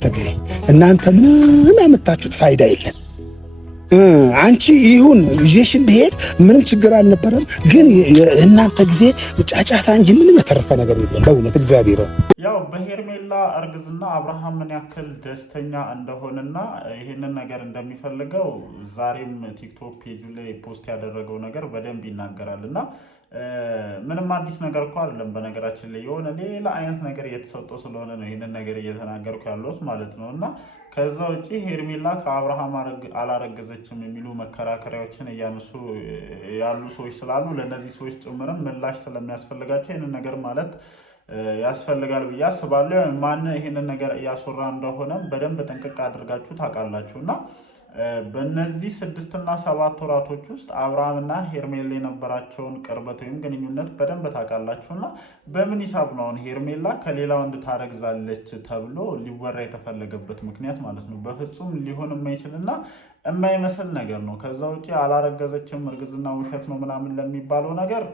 ተገኝ እናንተ ምንም ያመጣችሁት ፋይዳ የለም። አንቺ ይሁን ይዤሽን ብሄድ ምንም ችግር አልነበረም። ግን እናንተ ጊዜ ጫጫታ እንጂ ምንም የተረፈ ነገር የለም። በእውነት እግዚአብሔር ያው በሄርሜላ እርግዝና አብርሃም ምን ያክል ደስተኛ እንደሆነና ይህንን ነገር እንደሚፈልገው ዛሬም ቲክቶክ ፔጁ ላይ ፖስት ያደረገው ነገር በደንብ ይናገራል። እና ምንም አዲስ ነገር እኮ አይደለም። በነገራችን ላይ የሆነ ሌላ አይነት ነገር እየተሰጠው ስለሆነ ነው ይህንን ነገር እየተናገርኩ ያለሁት ማለት ነው። እና ከዛ ውጪ ሄርሜላ ከአብርሃም አላረገዘችም የሚሉ መከራከሪያዎችን እያነሱ ያሉ ሰዎች ስላሉ ለእነዚህ ሰዎች ጭምርም ምላሽ ስለሚያስፈልጋቸው ይህንን ነገር ማለት ያስፈልጋል ብዬ አስባለሁ። ማን ይህንን ነገር እያስወራ እንደሆነ በደንብ ጥንቅቅ አድርጋችሁ ታውቃላችሁ። እና በእነዚህ 6 እና 7 ወራቶች ውስጥ አብርሃምና ሄርሜላ የነበራቸውን ቅርበት ወይም ግንኙነት በደንብ ታውቃላችሁ። እና በምን ሂሳብ ነው ሄርሜላ ከሌላ ወንድ ታረግዛለች ተብሎ ሊወራ የተፈለገበት ምክንያት ማለት ነው? በፍጹም ሊሆን የማይችልና የማይመስል ነገር ነው። ከዛ ውጭ አላረገዘችም፣ እርግዝና ውሸት ነው ምናምን ለሚባለው ነገር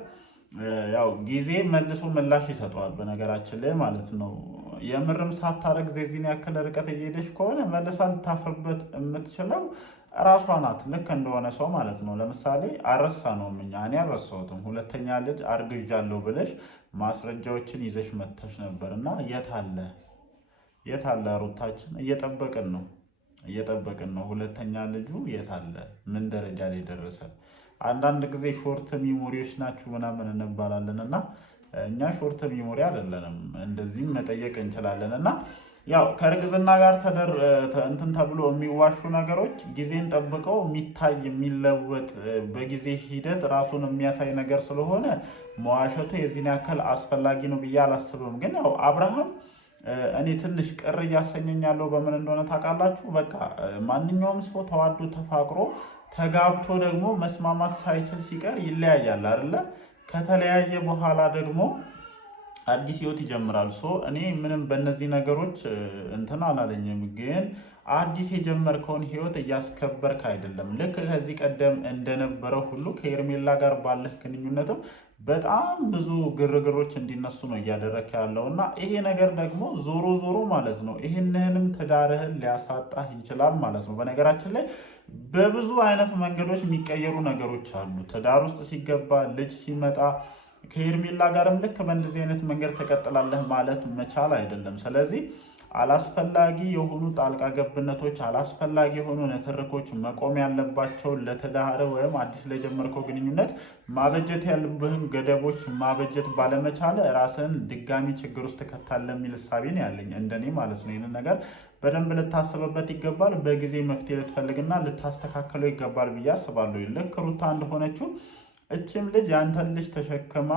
ያው ጊዜ መልሶ ምላሽ ይሰጠዋል። በነገራችን ላይ ማለት ነው የምርም ሳታረግዝ የዚህን ያክል ርቀት እየሄደች ከሆነ መልሳ ልታፍርበት የምትችለው ራሷ ናት። ልክ እንደሆነ ሰው ማለት ነው። ለምሳሌ አረሳ ነው እኛ እኔ አልረሳሁትም። ሁለተኛ ልጅ አርግዣለሁ ብለሽ ማስረጃዎችን ይዘሽ መተሽ ነበር እና የት አለ ሩታችን? እየጠበቅን ነው። ሁለተኛ ልጁ የት አለ? ምን ደረጃ ላይ ደረሰ? አንዳንድ ጊዜ ሾርት ሚሞሪዎች ናችሁ ምናምን እንባላለን እና እኛ ሾርት ሚሞሪ አይደለንም። እንደዚህም መጠየቅ እንችላለን። እና ያው ከእርግዝና ጋር እንትን ተብሎ የሚዋሹ ነገሮች ጊዜን ጠብቀው የሚታይ የሚለወጥ በጊዜ ሂደት ራሱን የሚያሳይ ነገር ስለሆነ መዋሸቱ የዚህን ያክል አስፈላጊ ነው ብዬ አላስብም። ግን ያው አብርሃም እኔ ትንሽ ቅር እያሰኘኝ ያለው በምን እንደሆነ ታውቃላችሁ? በቃ ማንኛውም ሰው ተዋዶ ተፋቅሮ ተጋብቶ ደግሞ መስማማት ሳይችል ሲቀር ይለያያል አይደለ? ከተለያየ በኋላ ደግሞ አዲስ ህይወት ይጀምራል። እኔ ምንም በእነዚህ ነገሮች እንትን አላለኝም። ግን አዲስ የጀመርከውን ህይወት እያስከበርክ አይደለም። ልክ ከዚህ ቀደም እንደነበረው ሁሉ ከሄርሜላ ጋር ባለህ ግንኙነትም በጣም ብዙ ግርግሮች እንዲነሱ ነው እያደረክ ያለው እና ይሄ ነገር ደግሞ ዞሮ ማለት ነው ይህንንም ትዳርህን ሊያሳጣህ ይችላል ማለት ነው። በነገራችን ላይ በብዙ አይነት መንገዶች የሚቀየሩ ነገሮች አሉ። ትዳር ውስጥ ሲገባ ልጅ ሲመጣ ከሄርሜላ ጋርም ልክ በእንደዚህ አይነት መንገድ ተቀጥላለህ ማለት መቻል አይደለም። ስለዚህ አላስፈላጊ የሆኑ ጣልቃ ገብነቶች፣ አላስፈላጊ የሆኑ ንትርኮች መቆም ያለባቸው ለትዳር ወይም አዲስ ለጀመርከው ግንኙነት ማበጀት ያለብህን ገደቦች ማበጀት ባለመቻል ራስን ድጋሚ ችግር ውስጥ ተከታለ የሚል ሐሳቤን ያለኝ እንደኔ ማለት ነው። ይህንን ነገር በደንብ ልታስብበት ይገባል። በጊዜ መፍትሄ ልትፈልግና ልታስተካከለው ይገባል ብዬ አስባለሁ። ልክ ሩታ እንደሆነችው እችም ልጅ ያንተን ልጅ ተሸክማ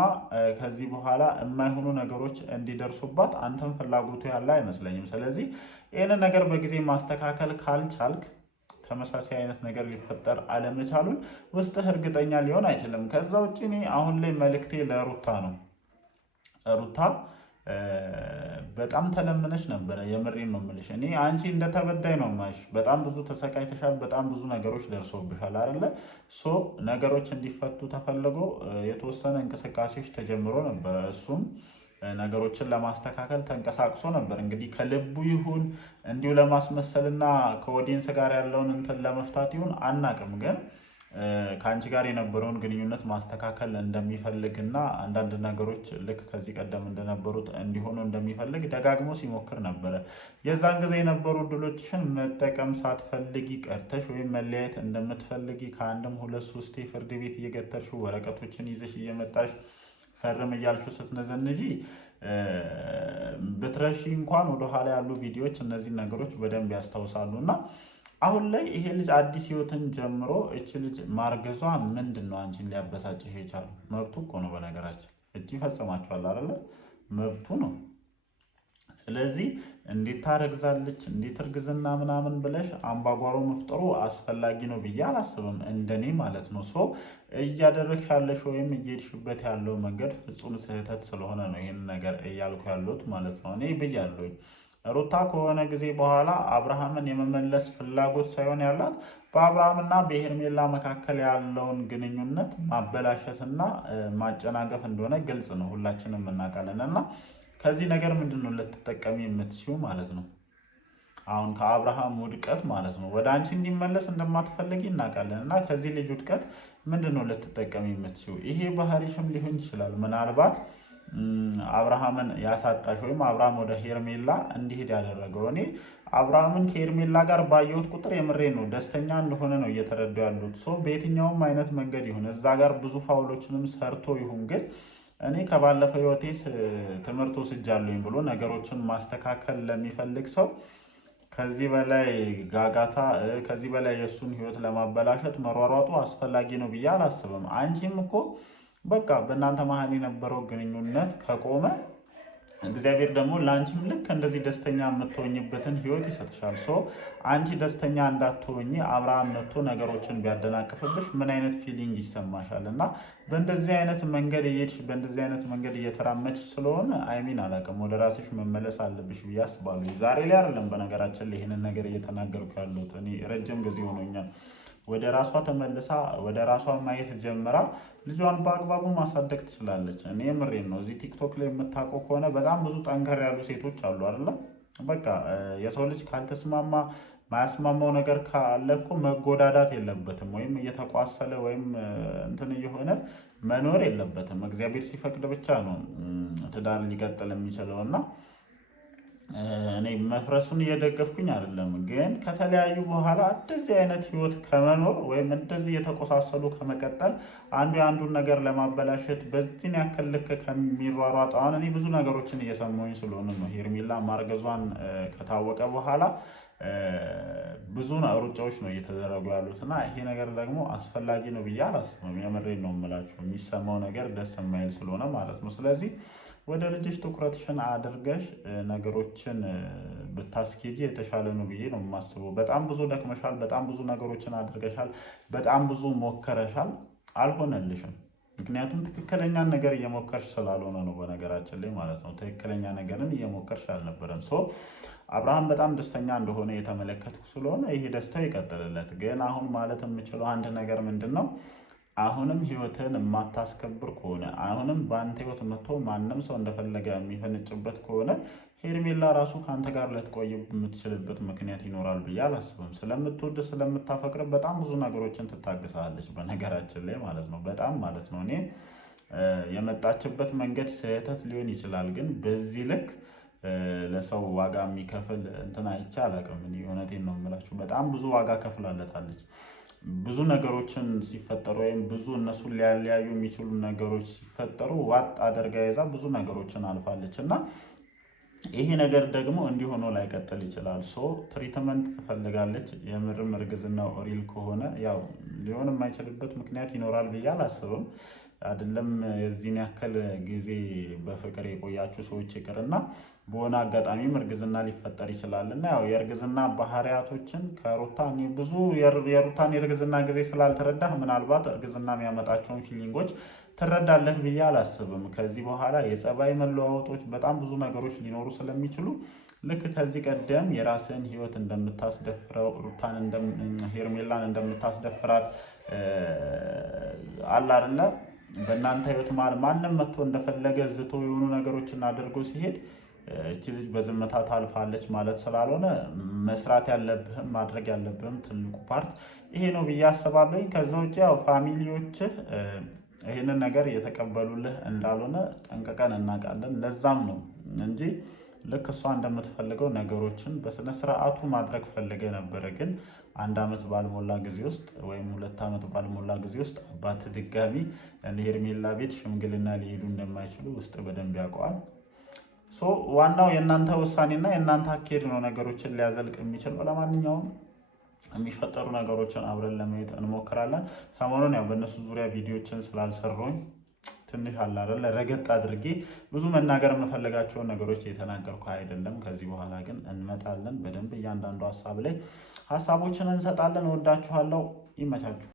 ከዚህ በኋላ የማይሆኑ ነገሮች እንዲደርሱባት አንተን ፍላጎቱ ያለ አይመስለኝም። ስለዚህ ይህንን ነገር በጊዜ ማስተካከል ካልቻልክ ተመሳሳይ አይነት ነገር ሊፈጠር አለመቻሉን ውስጥህ እርግጠኛ ሊሆን አይችልም። ከዛ ውጭ እኔ አሁን ላይ መልእክቴ ለሩታ ነው። ሩታ በጣም ተለምነሽ ነበረ። የምሬን ነው የምልሽ። እኔ አንቺ እንደተበዳይ ነው ማሽ። በጣም ብዙ ተሰቃይተሻል። በጣም ብዙ ነገሮች ደርሰውብሻል አይደለ? ነገሮች እንዲፈቱ ተፈልጎ የተወሰነ እንቅስቃሴዎች ተጀምሮ ነበር። እሱም ነገሮችን ለማስተካከል ተንቀሳቅሶ ነበር። እንግዲህ ከልቡ ይሁን እንዲሁ ለማስመሰልና ከኦዲየንስ ጋር ያለውን እንትን ለመፍታት ይሁን አናቅም። ግን ከአንቺ ጋር የነበረውን ግንኙነት ማስተካከል እንደሚፈልግና አንዳንድ ነገሮች ልክ ከዚህ ቀደም እንደነበሩት እንዲሆኑ እንደሚፈልግ ደጋግሞ ሲሞክር ነበረ። የዛን ጊዜ የነበሩ እድሎችሽን መጠቀም ሳትፈልጊ ቀርተሽ ወይም መለያየት እንደምትፈልጊ ከአንድም 2-3 ፍርድ ቤት እየገተርሽ ወረቀቶችን ይዘሽ እየመጣሽ ፈርም እያልሹ ስትነዘንጂ ብትረሺ እንኳን ወደኋላ ያሉ ቪዲዮዎች እነዚህ ነገሮች በደንብ ያስታውሳሉ። እና አሁን ላይ ይሄ ልጅ አዲስ ህይወትን ጀምሮ እቺ ልጅ ማርገዟ ምንድን ነው አንቺን ሊያበሳጭህ የቻለው? መብቱ እኮ ነው። በነገራችን እጅ ይፈጽማችኋል አይደለ? መብቱ ነው። ስለዚህ እንዴት ታረግዛለች እንዴት እርግዝና ምናምን ብለሽ አምባጓሮ መፍጠሩ አስፈላጊ ነው ብዬ አላስብም፣ እንደኔ ማለት ነው። እያደረግሽ ያለሽ ወይም እየሄድሽበት ያለው መንገድ ፍጹም ስህተት ስለሆነ ነው ይሄን ነገር እያልኩ ያለሁት ማለት ነው። እኔ ብያለሁኝ ሩታ ከሆነ ጊዜ በኋላ አብርሃምን የመመለስ ፍላጎት ሳይሆን ያላት በአብርሃምና በሄርሜላ መካከል ያለውን ግንኙነት ማበላሸትና ማጨናገፍ እንደሆነ ግልጽ ነው፣ ሁላችንም እናውቃለን። እና ከዚህ ነገር ምንድነው ልትጠቀሚ የምትችይው ማለት ነው? አሁን ከአብርሃም ውድቀት ማለት ነው ወደ አንቺ እንዲመለስ እንደማትፈልጊ እናውቃለን። እና ከዚህ ልጅ ውድቀት ምንድነው ልትጠቀሚ የምትችው? ይሄ ባህሪሽም ሊሆን ይችላል ምናልባት አብርሃምን ያሳጣሽ ወይም አብርሃም ወደ ሄርሜላ እንዲሄድ ያደረገው። እኔ አብርሃምን ከሄርሜላ ጋር ባየሁት ቁጥር የምሬ ነው ደስተኛ እንደሆነ ነው እየተረዱ ያሉት። በየትኛውም አይነት መንገድ ይሁን እዛ ጋር ብዙ ፋውሎችንም ሰርቶ ይሁን ግን እኔ ከባለፈው ህይወቴ ትምህርት ወስጃለሁኝ ብሎ ነገሮችን ማስተካከል ለሚፈልግ ሰው ከዚህ በላይ ጋጋታ፣ ከዚህ በላይ የእሱን ህይወት ለማበላሸት መሯሯጡ አስፈላጊ ነው ብዬ አላስብም። አንቺም እኮ በቃ በእናንተ መሀል የነበረው ግንኙነት ከቆመ እግዚአብሔር ደግሞ ለአንቺም ልክ እንደዚህ ደስተኛ የምትሆኝበትን ህይወት ይሰጥሻል። አንቺ ደስተኛ እንዳትሆኝ አብርሃም መጥቶ ነገሮችን ቢያደናቅፍብሽ ምን አይነት ፊሊንግ ይሰማሻል? እና በእንደዚህ አይነት መንገድ እየሄድሽ በእንደዚህ አይነት መንገድ እየተራመድሽ ስለሆነ አይሚን አላውቅም፣ ወደ ራስሽ መመለስ አለብሽ ብዬ አስባለሁ። ዛሬ ላይ አይደለም በነገራችን ላይ ይህንን ነገር እየተናገርኩ ያለሁት እኔ ረጅም ጊዜ ሆኖኛል። ወደ ራሷ ተመልሳ ወደ ራሷ ማየት ጀምራ ልጇን በአግባቡ ማሳደግ ትችላለች። እኔ ምሬን ነው። እዚህ ቲክቶክ ላይ የምታውቀው ከሆነ በጣም ብዙ ጠንከር ያሉ ሴቶች አሉ አይደለ? በቃ የሰው ልጅ ካልተስማማ ማያስማማው ነገር ካለ እኮ መጎዳዳት የለበትም፣ ወይም እየተቋሰለ ወይም እንትን እየሆነ መኖር የለበትም። እግዚአብሔር ሲፈቅድ ብቻ ነው ትዳር ሊቀጥል የሚችለው እና እኔ መፍረሱን እየደገፍኩኝ አይደለም፣ ግን ከተለያዩ በኋላ እንደዚህ አይነት ህይወት ከመኖር ወይም እንደዚህ የተቆሳሰሉ ከመቀጠል አንዱ የአንዱን ነገር ለማበላሸት በዚህን ያክል ልክ ከሚሯሯጥ አሁን እኔ ብዙ ነገሮችን እየሰማሁኝ ስለሆነ ነው። ሄርሜላ ማርገዟን ከታወቀ በኋላ ብዙ ሩጫዎች ነው እየተደረጉ ያሉት እና ይሄ ነገር ደግሞ አስፈላጊ ነው ብዬ አላስብም። የምሬን ነው የምላችሁ። የሚሰማው ነገር ደስ የማይል ስለሆነ ማለት ነው። ስለዚህ ወደ ልጅሽ ትኩረትሽን አድርገሽ ነገሮችን ብታስኬጂ የተሻለ ነው ብዬ ነው የማስበው። በጣም ብዙ ደክመሻል፣ በጣም ብዙ ነገሮችን አድርገሻል፣ በጣም ብዙ ሞከረሻል፣ አልሆነልሽም። ምክንያቱም ትክክለኛን ነገር እየሞከርሽ ስላልሆነ ነው። በነገራችን ላይ ማለት ነው ትክክለኛ ነገርን እየሞከርሽ አልነበረም። አብርሃም በጣም ደስተኛ እንደሆነ የተመለከትኩ ስለሆነ ይሄ ደስታው ይቀጥልለት። ግን አሁን ማለት የምችለው አንድ ነገር ምንድን ነው፣ አሁንም ህይወትን የማታስከብር ከሆነ አሁንም በአንተ ህይወት መጥቶ ማንም ሰው እንደፈለገ የሚፈነጭበት ከሆነ ሄርሜላ ራሱ ከአንተ ጋር ልትቆይ የምትችልበት ምክንያት ይኖራል ብዬ አላስብም። ስለምትወድ ስለምታፈቅር በጣም ብዙ ነገሮችን ትታግሳለች። በነገራችን ላይ ማለት ነው በጣም ማለት ነው እኔ የመጣችበት መንገድ ስህተት ሊሆን ይችላል፣ ግን በዚህ ልክ ለሰው ዋጋ የሚከፍል እንትን አይቼ አላውቅም። እውነቴን ነው የምላችሁ። በጣም ብዙ ዋጋ ከፍላለታለች። ብዙ ነገሮችን ሲፈጠሩ ወይም ብዙ እነሱን ሊያለያዩ የሚችሉ ነገሮች ሲፈጠሩ ዋጥ አድርጋ ይዛ ብዙ ነገሮችን አልፋለች እና ይሄ ነገር ደግሞ እንዲሆኖ ላይቀጥል ይችላል። ትሪትመንት ትፈልጋለች። የምርም እርግዝናው ሪል ከሆነ ያው ሊሆን የማይችልበት ምክንያት ይኖራል ብዬ አላስብም። አይደለም የዚህን ያክል ጊዜ በፍቅር የቆያችሁ ሰዎች ይቅርና በሆነ አጋጣሚም እርግዝና ሊፈጠር ይችላል እና ያው የእርግዝና ባህሪያቶችን ከሩታ እኔ ብዙ የሩታን የእርግዝና ጊዜ ስላልተረዳህ ምናልባት እርግዝና የሚያመጣቸውን ፊሊንጎች ትረዳለህ ብዬ አላስብም። ከዚህ በኋላ የጸባይ መለዋወጦች በጣም ብዙ ነገሮች ሊኖሩ ስለሚችሉ ልክ ከዚህ ቀደም የራስን ህይወት እንደምታስደፍረው ሩታን ሄርሜላን እንደምታስደፍራት አለ አይደለ? በእናንተ ህይወት ማንም መጥቶ እንደፈለገ ዝቶ የሆኑ ነገሮችን አድርጎ ሲሄድ እቺ ልጅ በዝምታ ታልፋለች ማለት ስላልሆነ መስራት ያለብህም ማድረግ ያለብህም ትልቁ ፓርት ይሄ ነው ብዬ አስባለሁ። ከዛ ውጭ ያው ፋሚሊዎችህ ይህንን ነገር እየተቀበሉልህ እንዳልሆነ ጠንቅቀን እናውቃለን። ለዛም ነው እንጂ ልክ እሷ እንደምትፈልገው ነገሮችን በስነ ስርዓቱ ማድረግ ፈልገ ነበረ። ግን 1 ዓመት ባልሞላ ጊዜ ውስጥ ወይም 2 ዓመት ባልሞላ ጊዜ ውስጥ አባት ድጋሚ ሄርሜላ ቤት ሽምግልና ሊሄዱ እንደማይችሉ ውስጥ በደንብ ያውቀዋል። ዋናው የእናንተ ውሳኔና የእናንተ አካሄድ ነው ነገሮችን ሊያዘልቅ የሚችለው። ለማንኛውም የሚፈጠሩ ነገሮችን አብረን ለማየት እንሞክራለን። ሰሞኑን ያው በእነሱ ዙሪያ ቪዲዮችን ስላልሰሩኝ ትንሽ አላረለ ረገጥ አድርጌ ብዙ መናገር የምፈልጋቸውን ነገሮች እየተናገርኩ አይደለም። ከዚህ በኋላ ግን እንመጣለን። በደንብ እያንዳንዱ ሀሳብ ላይ ሀሳቦችን እንሰጣለን። ወዳችኋለሁ። ይመቻችሁ።